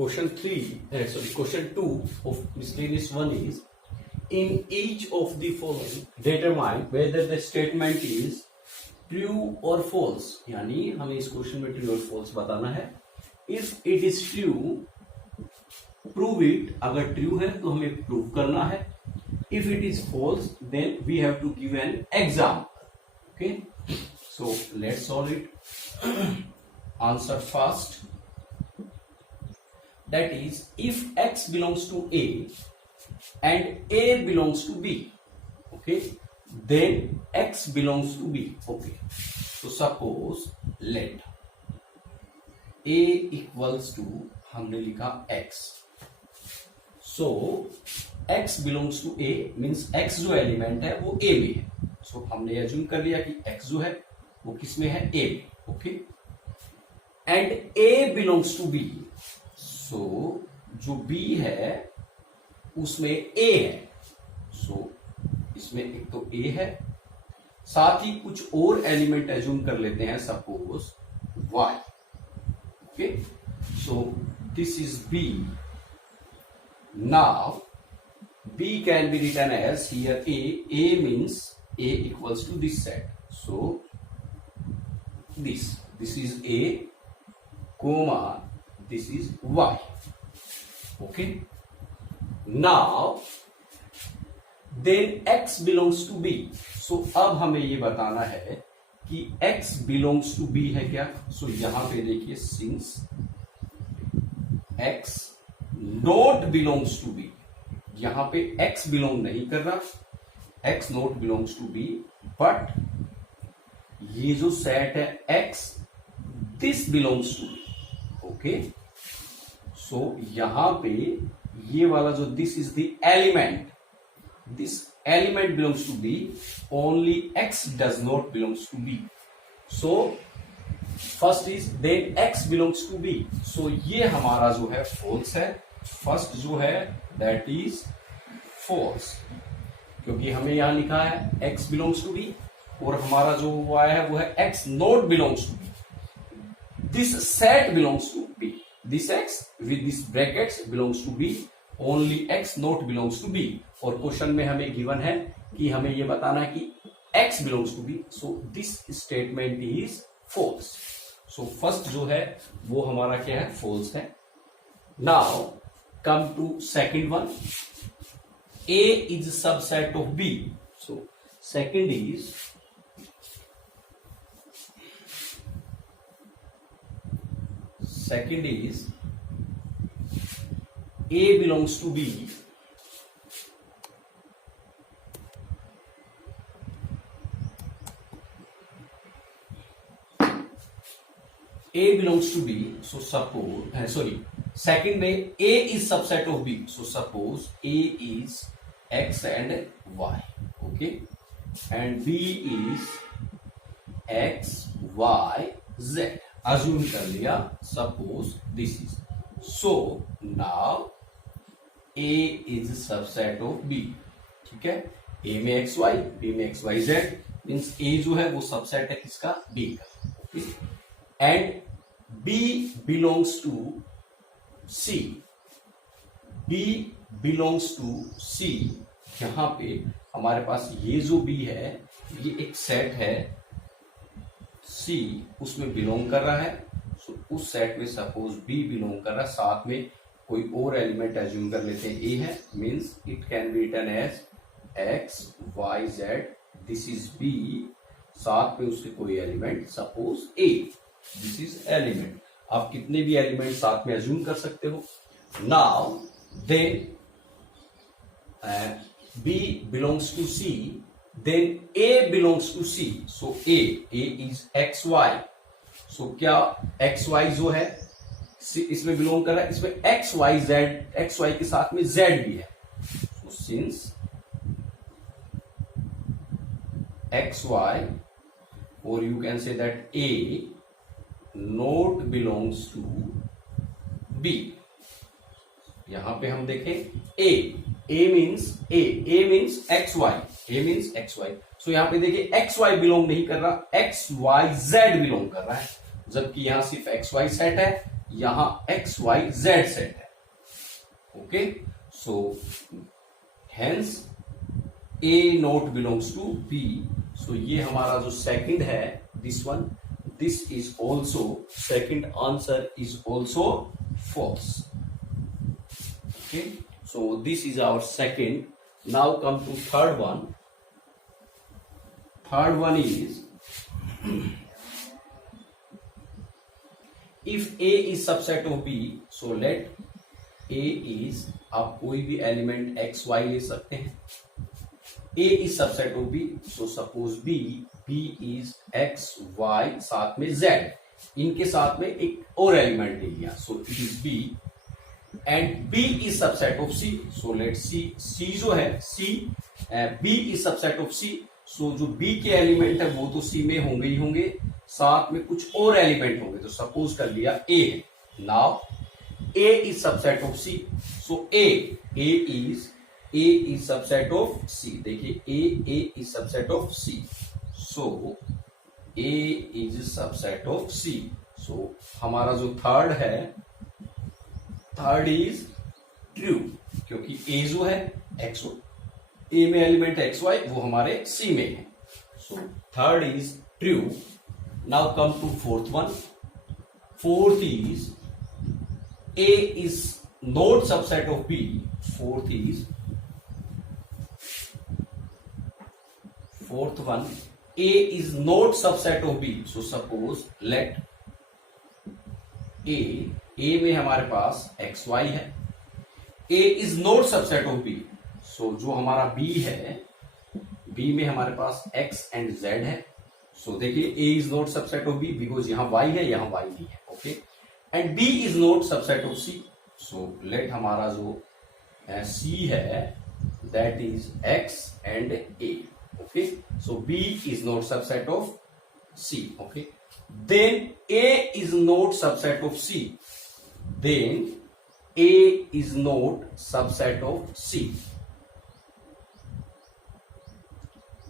Question 2 of miscellaneous 1 is, in each of the following determine whether the statement is true or false. यानी हमें इस question में true और false बताना है. If it is true, prove it. अगर true है तो हमें प्रूव करना है. If it is false, then we have to give an example. Okay, so let's solve it. Answer first. That is, if X belongs to A and A belongs to B, okay, then X belongs to B. Okay, so suppose let A equals to, हमने लिखा X. So X belongs to A means X जो element है वो A में है. So हमने assume कर लिया कि X जो है वो किस में है, A में. Okay, and A belongs to B. So जो B है उसमें A है. So इसमें एक तो A है, साथ ही कुछ और एलिमेंट एज्यूम कर लेते हैं. Suppose Y. Okay, so this is B. Now B can be written as here A. A means A equals to this set. So this is A, comma this is Y. Okay, now then X belongs to B. So अब हमें ये बताना है कि X belongs to B है क्या. So यहां पे देखिए, since X not belongs to B, यहां पे X belong नहीं कर रहा, X not belongs to B, but ये जो सेट है X, this belongs to B. Okay, so यहां पे ये वाला जो this is the element, this element belongs to B, only X does not belongs to B. So first is then X belongs to B. So ये हमारा जो है false है. फर्स्ट जो है दैट इज फॉल्स, क्योंकि हमें यहां लिखा है X belongs to B और हमारा जो वो आया है वो है X not belongs to B. This set belongs to B. This X with this brackets belongs to B. only X not belongs to B. और क्वेश्चन में हमें गिवन है कि हमें ये बताना है कि X belongs to B. So this statement is false. So first जो है वो हमारा क्या है, फॉल्स है. Now come to second one. A is subset of B. So second is A belongs to B. A belongs to B. So suppose, second में A is subset of B. So suppose A is X and Y. Okay, and B is X, Y, Z. Assume कर लिया. Suppose this is. So now A is subset of B. ठीक है, A में XY, B में XYZ, means A जो है वो subset है किसका, B का. Okay, and B belongs to C. B belongs to C. यहां पे हमारे पास ये जो B है ये एक सेट है C, उसमें बिलोंग कर रहा है. सो उस सेट में सपोज B बिलोंग कर रहा है, साथ में कोई और एलिमेंट एज्यूम कर लेते हैं A है, means it can be written as X, Y, Z. This is B, साथ में उसके कोई element suppose A. This is element. आप कितने भी एलिमेंट साथ में एज्यूम कर सकते हो. Now then B belongs to C, then A belongs to C. So A is XY. So क्या XY जो है इसमें बिलोंग कर रहा है, इसमें XY के साथ में Z भी है. So since XY, or you can say that A not belongs to B. यहां पे हम देखें A means XY. सो यहां पे देखिए XY बिलोंग नहीं कर रहा, XYZ बिलोंग कर रहा है. जबकि यहां सिर्फ XY सेट है यहां एक्स वाई जेड सेट है। Okay, so hence A not belongs to B. So ये हमारा जो सेकंड है, this one, this is also, second answer is also false. Okay, so this is our second. Now come to third one. Third one is if A is subset of B, so let A is, आप कोई भी element x y ले सकते हैं। A is subset of B, so suppose B is x y साथ में z, इनके साथ में एक और एलिमेंट ले लिया, so it is B, and B is subset of C, so let C जो है B is subset of C, so जो B के एलिमेंट है वो तो C में होंगे ही होंगे, साथ में कुछ और एलिमेंट होंगे, तो सपोज कर लिया A है। Now A is subset of C, so A is subset of C। देखिए A is subset of C, so A is subset of C। सो हमारा जो थर्ड है, थर्ड इज ट्रू, क्योंकि A जो है एक्स, A में element x Y वो हमारे C में है, so third is true. Now come to fourth one. Fourth is A is not subset of B. Fourth one, A is not subset of B. So suppose let A में हमारे पास x y है, A is not subset of B. So जो हमारा B है, B में हमारे पास x and z है। So देखिए A is not subset of B because यहां Y है, यहां Y नहीं है। Okay, and B is not subset of C, so let हमारा जो C है that is X and A। Okay, so B is not subset of C। Okay, then A is not subset of C, then A is not subset of C।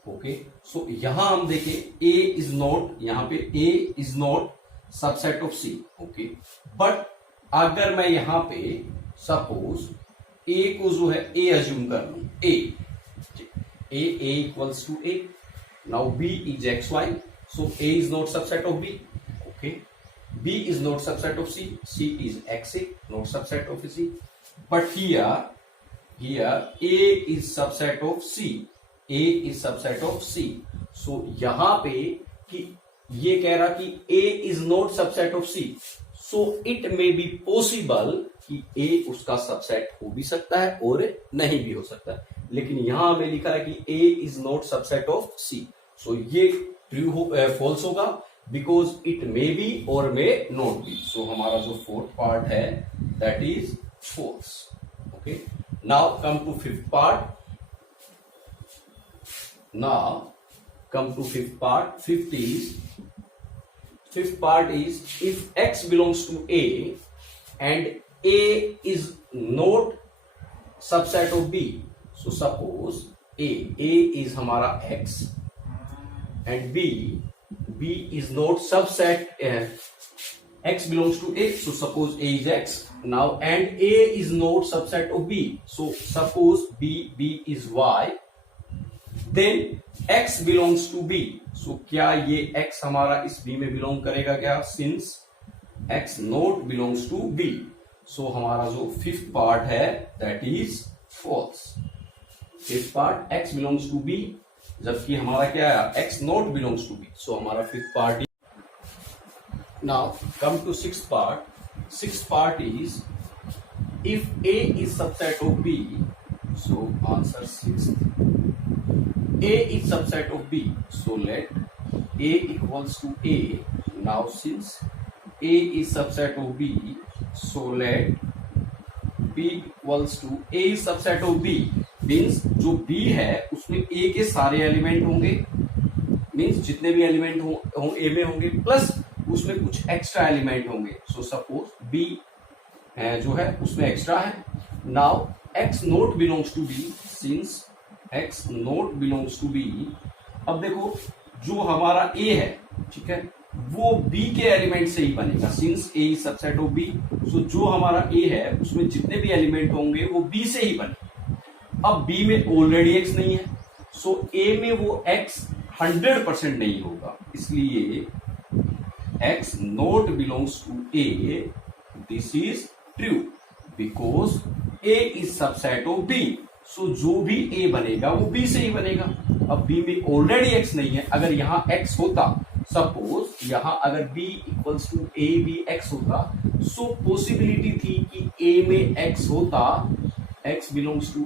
Okay, so यहां हम देखें A is not, यहां पे A is not subset of C। Okay, but अगर मैं यहां पे suppose A को जो है A अज्यूम कर लूं, A equals to A, now B is X Y, so A is not subset of B। Okay, B is not subset of C, C is XA, not subset of C, but here A is subset of C, A is subset of C। So यहां पे कि ये कह रहा कि A is not subset of C, so it may be possible कि A उसका subset हो भी सकता है और नहीं भी हो सकता है, लेकिन यहां हमें लिखा है कि A is not subset of C, so ये ट्रू फॉल्स होगा बिकॉज इट मे बी और मे नॉट बी। सो हमारा जो फोर्थ पार्ट है that is false. Okay, now come to fifth part. Now come to fifth part. Fifth part is if x belongs to A and A is not subset of B. So suppose A is हमारा x and B is not subset, x belongs to A. So suppose A is x now and A is not subset of B. So suppose B is y, then x belongs to B। So क्या ये x हमारा इस B में belong करेगा क्या? Since x not belongs to B, so हमारा जो fifth part है that is false. Fifth part x belongs to B, जबकि हमारा क्या है x not belongs to B, so हमारा fifth part. Now come to sixth part. Sixth part is if A is subset of B, so answer sixth, A is subset of B, so let A equals to A. Now since A is subset of B, so let B equals to A is subset of B, means जो B है उसमें A के सारे element होंगे, means जितने भी element हो A में होंगे, प्लस उसमें कुछ एक्स्ट्रा एलिमेंट होंगे। सो सपोज B जो है उसमें एक्स्ट्रा है। Now X not belongs to B, since x not belongs to B। अब देखो जो हमारा A है, ठीक है, वो बी के एलिमेंट से ही बनेगा, since A is subset of B. So जो हमारा ए है उसमें जितने भी एलिमेंट होंगे वो बी से ही बने। अब बी में ऑलरेडी एक्स नहीं है, सो ए में वो एक्स 100% नहीं होगा, इसलिए X not belongs to A, this is true because A is subset of B. So जो भी ए बनेगा वो बी से ही बनेगा। अब बी में ऑलरेडी एक्स नहीं है, अगर यहां एक्स होता, सपोज यहां अगर b equals to A B X होता, सो पॉसिबिलिटी थी कि ए में एक्स होता, एक्स बिलोंग्स टू